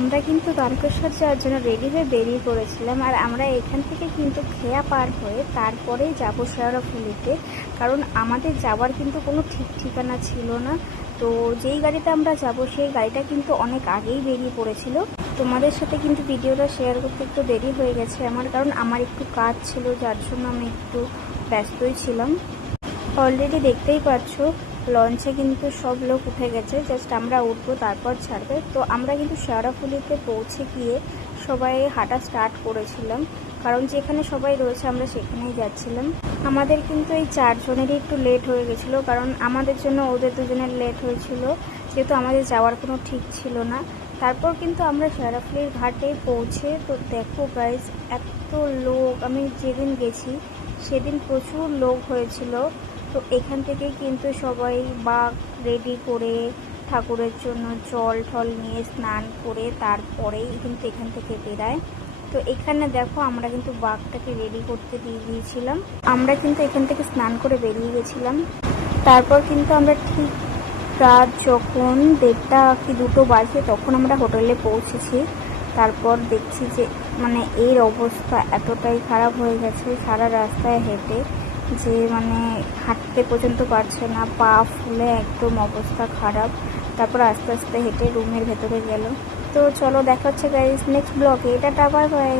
আমরা কিন্তু তারকেশ্বর যাওয়ার জন্য রেডি হয়ে বেরিয়ে পড়েছিলাম। আর আমরা এখান থেকে কিন্তু খেয়া পার হয়ে তারপরেই যাবো শেওড়াফুলিতে, কারণ আমাদের যাওয়ার কিন্তু কোনো ঠিক ঠিকানা ছিল না। তো যেই গাড়িতে আমরা যাব সেই গাড়িটা কিন্তু অনেক আগেই বেরিয়ে পড়েছিল। তোমাদের সাথে কিন্তু ভিডিওটা শেয়ার করতে একটু দেরি হয়ে গেছে আমার, কারণ আমার একটু কাজ ছিল, যার জন্য আমি একটু ব্যস্তই ছিলাম। অলরেডি দেখতেই পাচ্ছ লঞ্চে কিন্তু সব লোক উঠে গেছে, জাস্ট আমরা উঠবো তারপর ছাড়বে। তো আমরা কিন্তু শেওড়াফুলিতে পৌঁছে গিয়ে সবাই হাঁটা স্টার্ট করেছিলাম, কারণ যেখানে সবাই রয়েছে আমরা সেখানেই যাচ্ছিলাম। আমাদের কিন্তু এই 4 জনেরই একটু লেট হয়ে গেছিলো, কারণ আমাদের জন্য ওদের দুজনের লেট হয়েছিল, যেহেতু আমাদের যাওয়ার কোনো ঠিক ছিল না। তারপর কিন্তু আমরা শেওড়াফুলির ঘাটে পৌঁছে, তো দেখো গাইস এত লোক, আমি যেদিন গেছি সেদিন প্রচুর লোক হয়েছিল। তো এখান থেকে কিন্তু সবাই বাঘ রেডি করে ঠাকুরের জন্য জল ঠল নিয়ে স্নান করে তারপরেই কিন্তু এখান থেকে বেরায়। তো এখানে দেখো আমরা কিন্তু বাঘটাকে রেডি করতে দিয়ে দিয়েছিলাম। আমরা কিন্তু এখান থেকে স্নান করে বেরিয়ে গেছিলাম। তারপর কিন্তু আমরা ঠিক রাত যখন 1:30 কি 2টো বাজে তখন আমরা হোটেলে পৌঁছেছি। তারপর দেখছি যে মানে এর অবস্থা এতটাই খারাপ হয়ে গেছে সারা রাস্তায় হেঁটে, যে মানে হাঁটতে পর্যন্ত পারছে না, পা ফুলে একদম অবস্থা খারাপ। তারপর আস্তে আস্তে হেঁটে রুমের ভেতরে গেল। তো চলো দেখা হচ্ছে গাইস নেক্সট ব্লগে, টাটা বাই বাই।